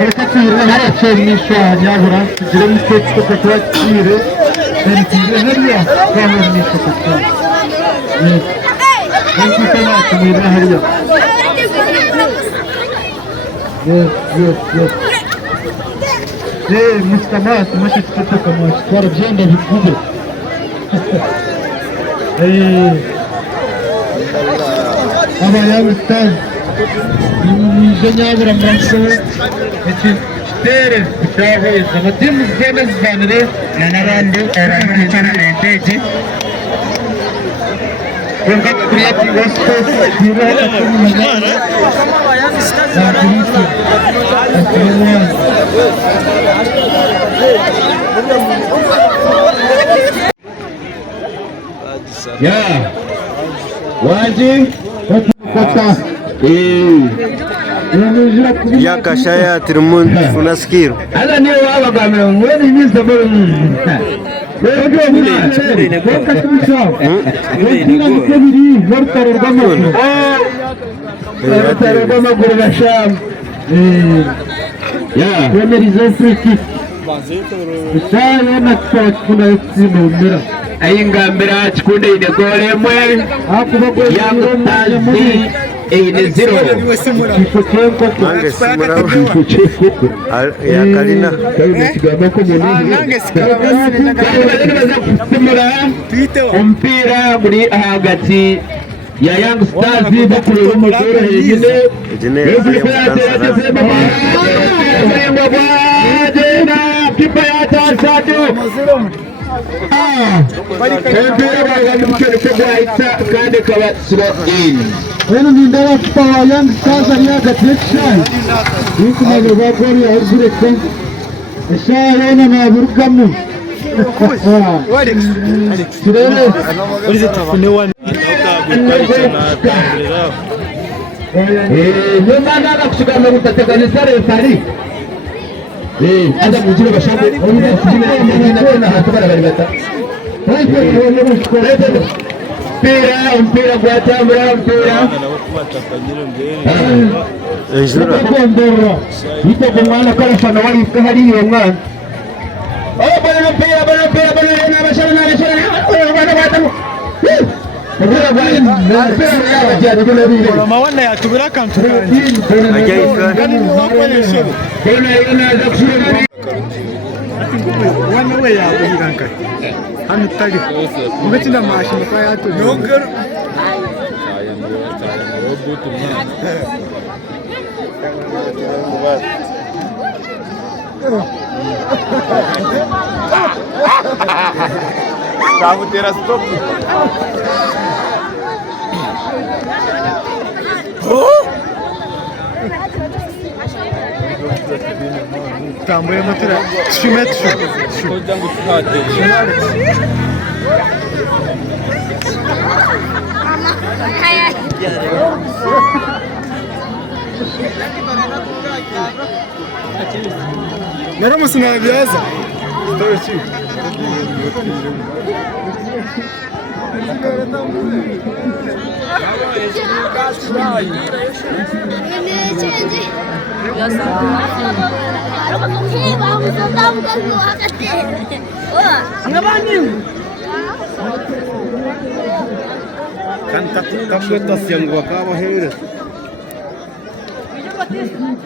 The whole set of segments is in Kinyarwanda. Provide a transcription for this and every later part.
Reka tire haraciye nyabura tugire n'iteko kuba tire tire hariya twamunisha kuko nkuko ntacyo mwira hariya yes mustamati mashi tutaka mashi twarabyenda bikuze abayawe stade nyabura muraso tere bitahuye amatimu zigenda zivanire n'abandi abamuhitana indege Venga creating gospel hero akumana ya waji kota ya kashaya tirmun funaskir ala ni wa ga me wani ni sabon ayingambira kikunda ine gole mwe yakutazi ine zero nange simura ya kalina umupira muri hagati ya Young Stars bakurura umugore hejuru kipa ya Tanzania kandi kaba slow in wenu ndara kipa wa Young Stars aliaga direction yuko na goli ya Uzbek ishara na burgamu kirere nyuma kushikama kutateganisha refari hata kujira bashaka na hatubara bari bata mpira kwa tambura mpira ejura ito kwa mwana kwa fana wali kahari yo mwana bana mpira na bashara mawana yatubira kantu wana we yabuhiranka hano tari mugatinda mashino kwa yato nogar Kamu tira stop. Tambo ya matira. Şumet şu. Şuradan kutuhate. Nere musun abi yaza? Story. Kan takut yang gua kawa heres.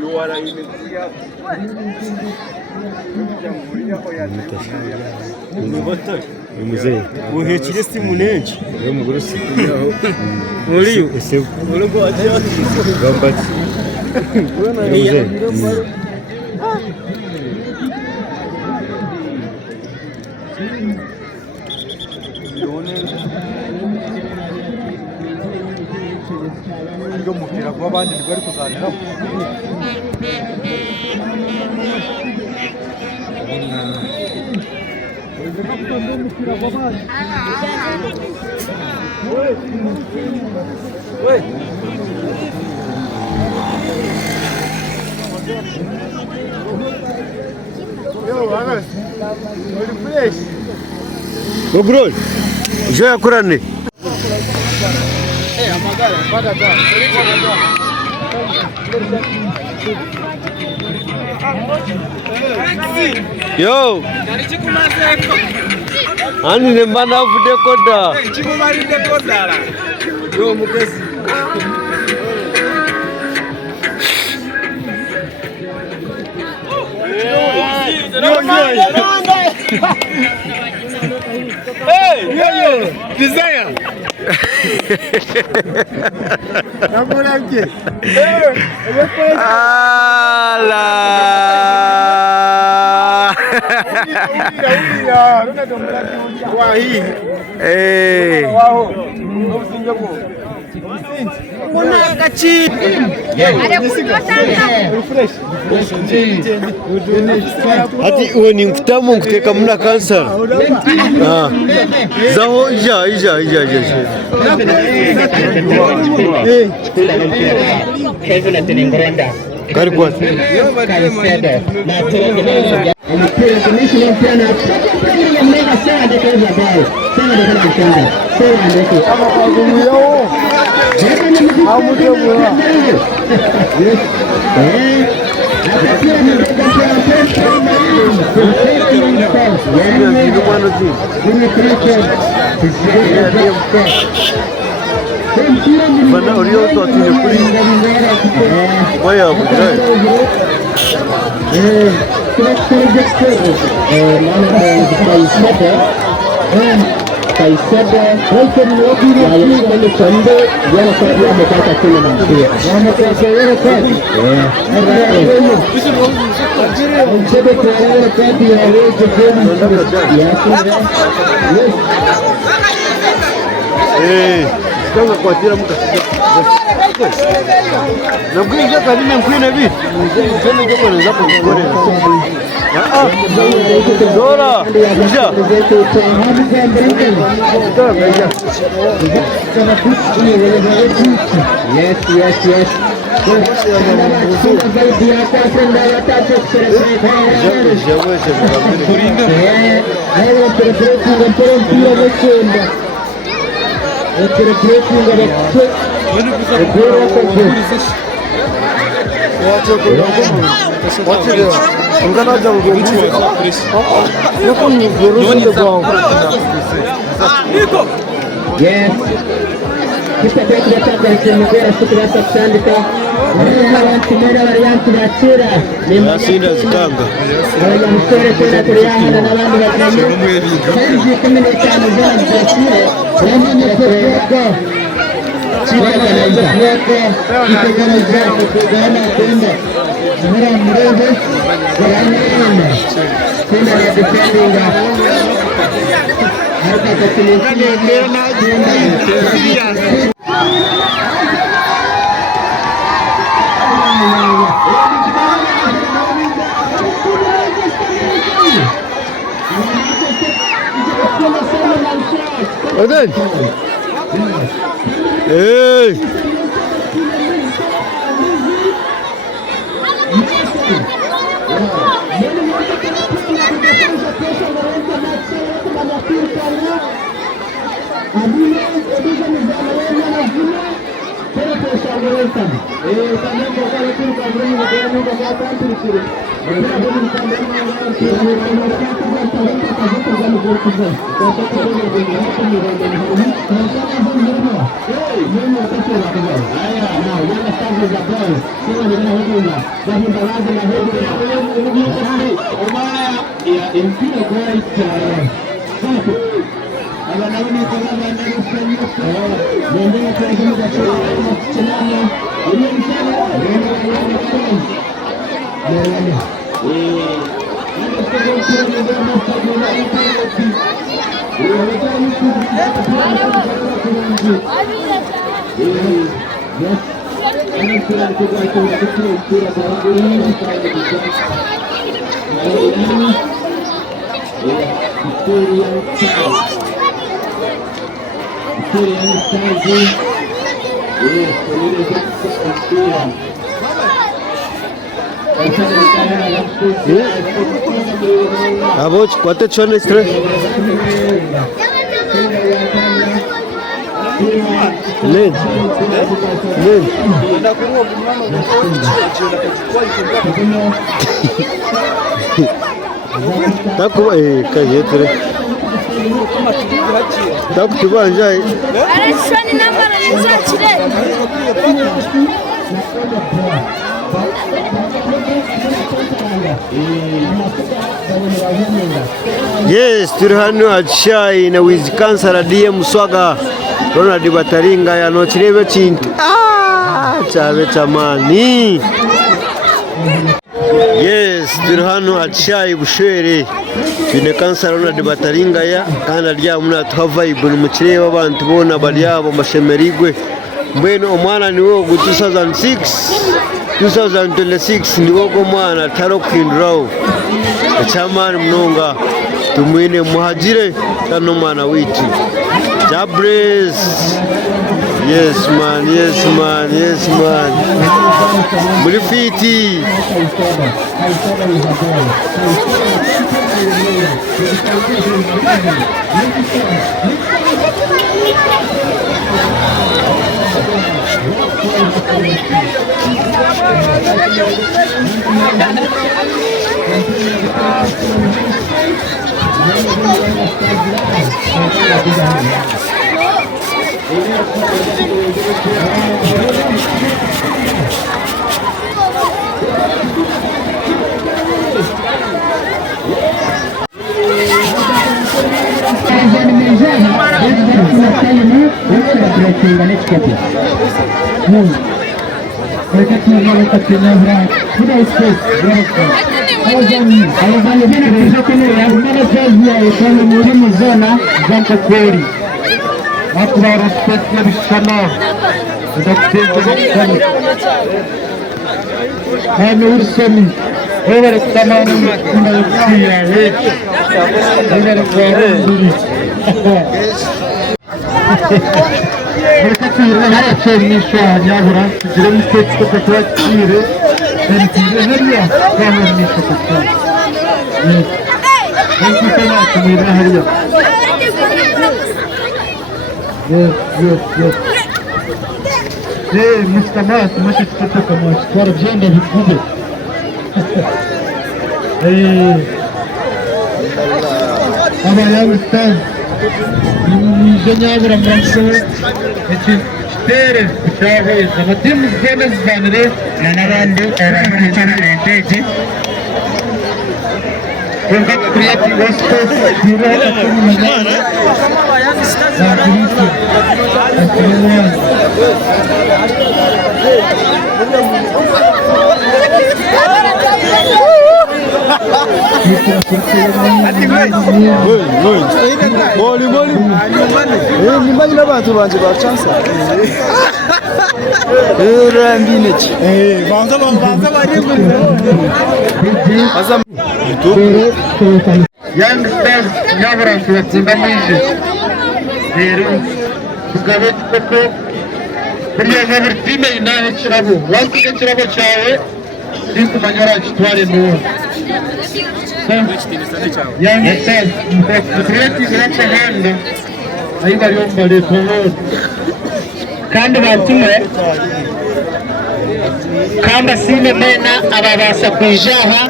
Juara ini siap. O retiro estimulante. Vamos grosso. Olio. Esse olho gosta. Vamos umupira w'abandi ntibari kuzanira Ô Bruno, já é curane. Amagara, paga cá. Yo. Ani nembana vude koda. Chikumalide koda la. Yo mugezi. Hey, yo, desire. Namurange. Ala. Wahi. Eh. Wao. Usinjako. Mbona kachi? Refresh. Ati uwe ni mkutamu kuteka mna kansa. Zaho ija. Kari kwa. Bana oriyo to atine kuri waya budai Kaisada welcome wobi ya yale chande yana kwa amepata kule na mpira wamepata yale kadi mjebe kwa yale kadi ya wewe ya kanga kwa tira muka na kuingia kadime mkwine vipi tena japo na zapo ngore Dora kuja yes kita datang negara seperti Sandika Timera varianti da Cera Sinda zikanga yang sore tena teriang dan alam dengan Benji komunitas negara Cera Benji Pereka Cira Kanada kita Kanada Ghana Kenya mereka Ghana Kenya defending harga kecil Adan. Hey. Aboch, quante c'hanno tre? Lens. Takuba kajetre. Takuba njai. Arashani nambara nzakire. Yes, turi hano achai na wizi kansara die Muswaga Ronald Bataringa ya nochirebe chintu chabe chamani. Yes, turi hano achai Bushwere bine kansara Ronald Bataringa ya kana rya muna twavibe mu kireba abantu bona bali yabo mashemerigwe mbeno omwana niwo gu 2026 niwo go mwana taro kwindrawo chamani mnonga tumwine muhajire tano mwana witu Jabres. Yes man, yes man, yes man. Mulifiti. Young Stars Nyabura tuwatsinda mwinshi rero tugabe koko kuriya buri time inahe kirabo wasize kirabo cyawe uri kumanyara kitware no Young Stars creative rachahanda ayi bari ombale tono kandi batumwe kamba sine mena ababasa kwijaha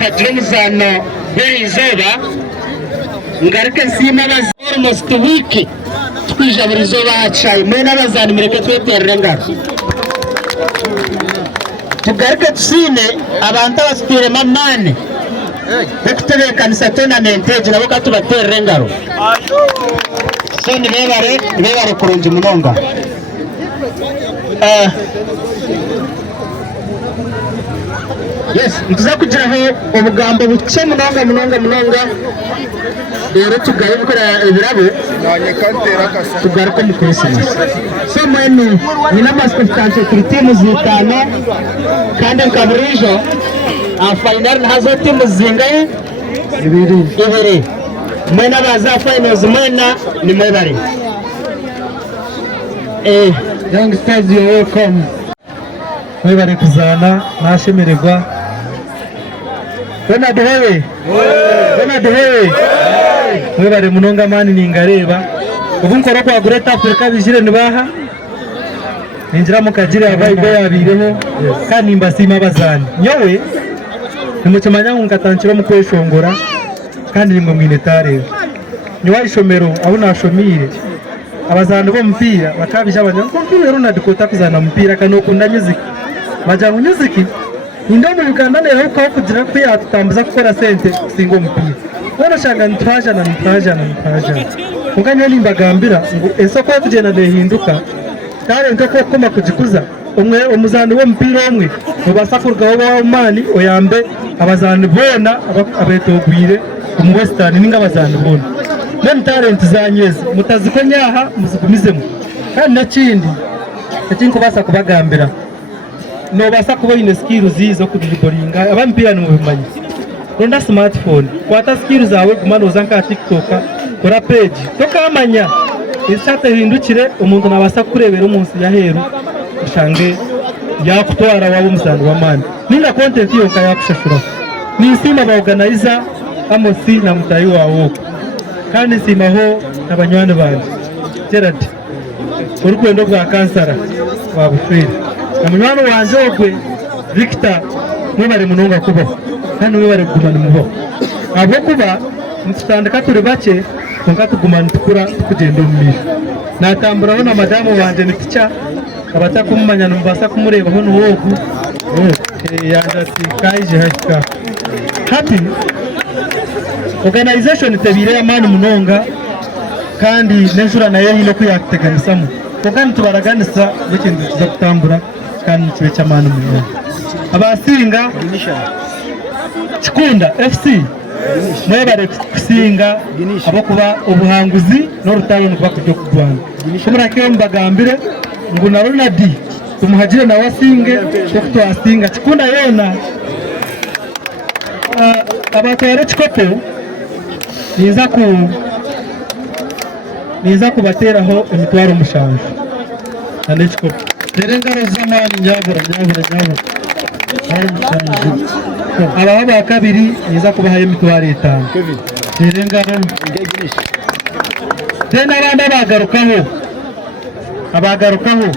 kadrumzano berizoba ngaruke sima bazi almost week twija berizoba hacaye mena bazani mireke tweterrenga tugaruke tusine abantu abasitire mamane bekutebe kanisa tournament nabo katubaterrengaro so ni bebare kurunja munonga yes ntuza kugiraho ubugambo buke munonga rero tugaye gukora ibirabo tugaruka mu Christmas so mwene ni n'amaspectacle kuri timu zitano kandi nkaburijo final hazo timu zingaye ibiri mwene baza finals mwene ni mwebare Young Stars you're welcome mwebare kuzana nashemererwa Ronald hewe mwebare munonga mani ningareba ubu nkora kwa Great Africa bijire nibaha ninjira mu kagire abayibo yabireho kandi mbasima bazani nyowe nimukimanya nkatankira mu kweshongora kandi nimwe mwinetare nyowa ishomero aho nashomire abazana bo mpira bakabije abanya ko rero nadikota kuzana mpira kandi ukunda music baja mu music Indo mu Uganda rero ko kugira ko yatutambuza gukora sente singo mpira wona shanga ntwaja unganya limbagambira ngo esoko kugenda dehinduka kare ntoko koma kujikuza umwe umuzani wo mpira umwe mubasakurwa wo mani oyambe abazani bona abetogwire mu western ninga abazani bona nem talent zanyeze mutaziko nyaha muzigumizemo kandi nakindi ko basa kubagambira no basa kuba ine skills zizo kudribblinga abampira no bimanyi ronda smartphone kwata skills zawe kumano zanka TikTok kora page tokamanya isate hindukire umuntu nabasa kurebera umunsi yaheru ushange yakutwara wabo umusandu wa mani ninga content yo kayakushashura ni insima ba organizer amosi na mutayi wawo kandi simaho abanywane banje Gerard urukwendo rwa kansara wa bufiri amanywane wanje okwe Victor mwebare munonga kubaho kandi mwebare kugumana mubo abo kuba mutandika turi bake tunga tugumana tukura tukugenda umumira natamburaho na madamu wanje ni tica abatakumumanya numbasa kumurebaho nuwogu yandati kaije hakika hati organization tabire ya mani munonga kandi nenjura nayo hino kuyateganisamo kandi tubaraganisa bikintu kiza kutambura kandi kibe cy'amani munonga abasinga Chikunda FC mwebare kusinga abo kuba ubuhanguzi no rutaro no bakujyo kugwana kumurake mbagambire ngo na Ronald tumuhagire na wasinge cyo kutwasinga Chikunda yona abatera chikopo niza kubateraho emitwaro mushanje ande chikopo derengaro zamani nyabura ababa kabiri niza kubaha emitwaro 5 derengaro tena abandi abagarukaho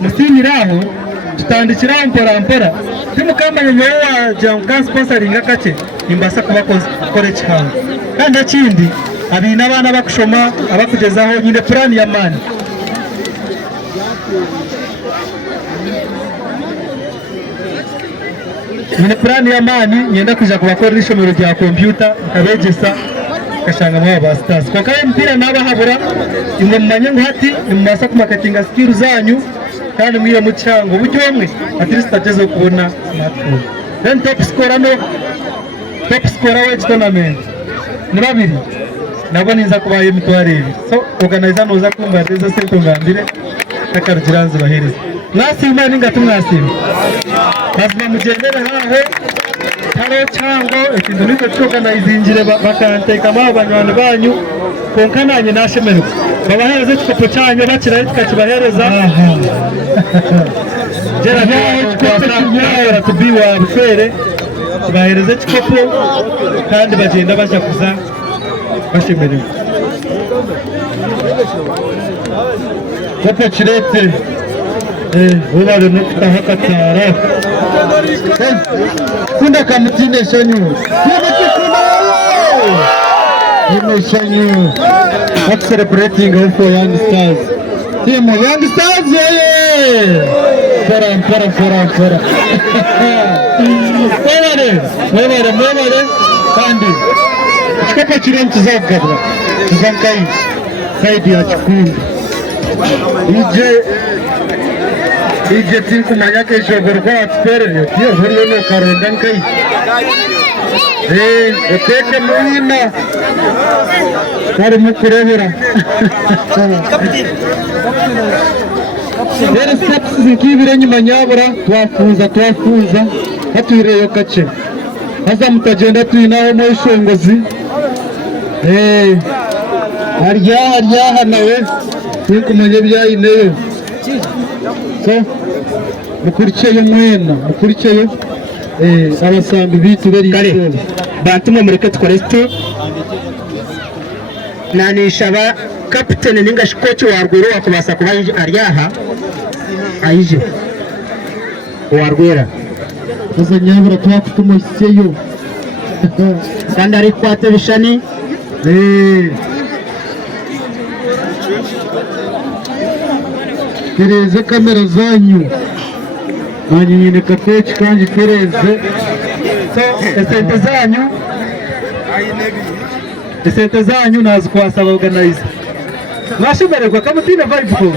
musiniraho tutandikiraho mpora timukamanya nyowa janga sponsoringa kace imbasa kuba kore cyane kandi akindi abina abana bakushoma abakugezaho nyine plan ya mani nyine plan ya mani nyenda kuja kubakora ishomero rya computer kabegesa kashanga mwa ba stars kwa kaya mpira naba habura imwe mumanye ngo hati nimubasa ku marketing skills zanyu kandi mwiyo mucyango buryo bamwe atlist ageze kubona smartphone then top scorer wa tournament ni babiri nabo niza kubaye mitware so organizer noza kumva reza se tungambire akarugiranze bahereza mwasima ninga tumwasima bazima mugendere haho taro cyango ikintu niko cy'organizingire bakanteka abanywana banyu konkananye nashemeruka babahereze kikopo cyanyu bakira tukakibahereza Jera twasanga tubiwa bufere bahereze kikopo kandi bagenda baje kuza bashemerewe koko kirete ubare no kutahakatara kunda kamutine shanyu Not celebrating for young stars. Team of young stars, yeah! Fora. Mwemare, kandi. Chikopa chirem tuzavugabwa. Tuzankai. Saidi ya Chikunda. Ije tinku manyake ishogorwa atperere. Tiyo huriyo no karondankai. Uteke muhina kari mukurebera rero steps zikibire nyuma nyabura twafuza hatuireyo kace haza mutagenda tuinaho mu ishongozi harya nawe tinkumanye byayineyo so mukurikiye mwena abasambi bitu beri bantu mwe mureke tukore nanisha kapiteni ningashi koci warwera wakubasa kuba aryaha ayije warwera uza nyabura twakutumushyeyo kandi ari kwate bishani tereze kamera zanyu nyine kakoci kandi tereze esente zanyu nazi kuhasaba organize mwashemererwa Kamutine vibe ko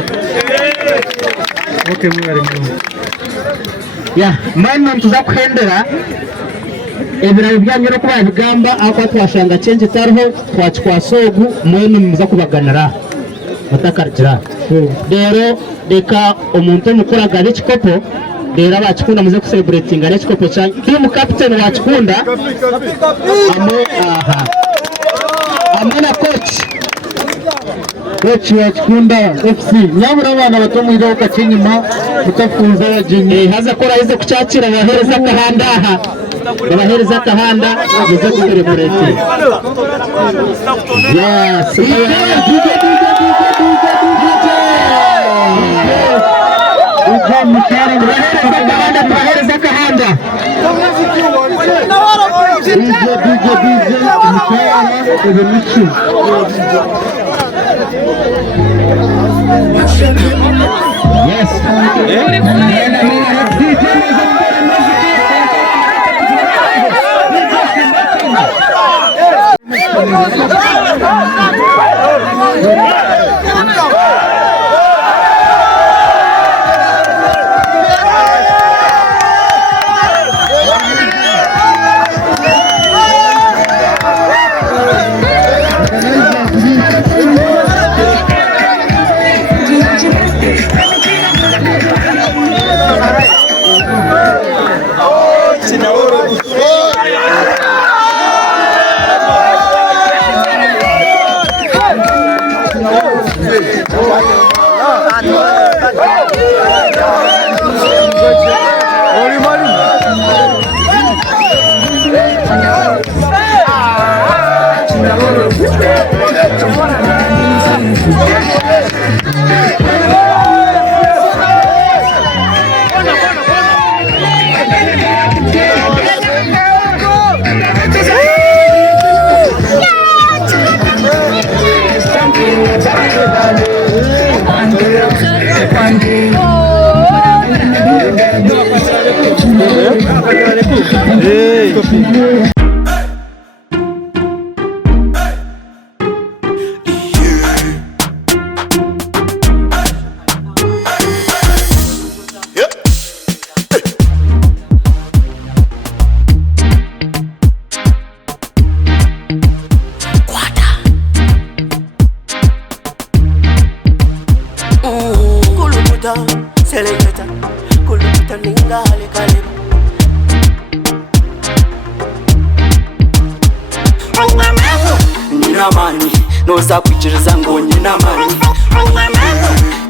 okay mwari ya mana tuza kuhendera ebirayi byanyu no kuba bigamba ako twashanga change tariho twachikwasogu mwene muza kubaganira batakarikira rero deka omuntu mukuraga n'ikikopo rero abakikunda muze kucelebratinga n'ikikopo cyanyu team captain wakikunda amwe na coach wakikunda FC nyabura abana bato mwiriho kakinyuma mutafunza abagenyi haza kora ize kucyakira bahereza akahanda aha babahereza akahanda muze kucelebrate yes bahereza akahanda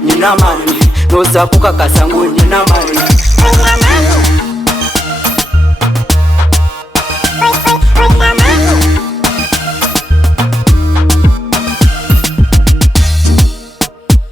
Nyina mani, no sakukakasa ngo nyina mani.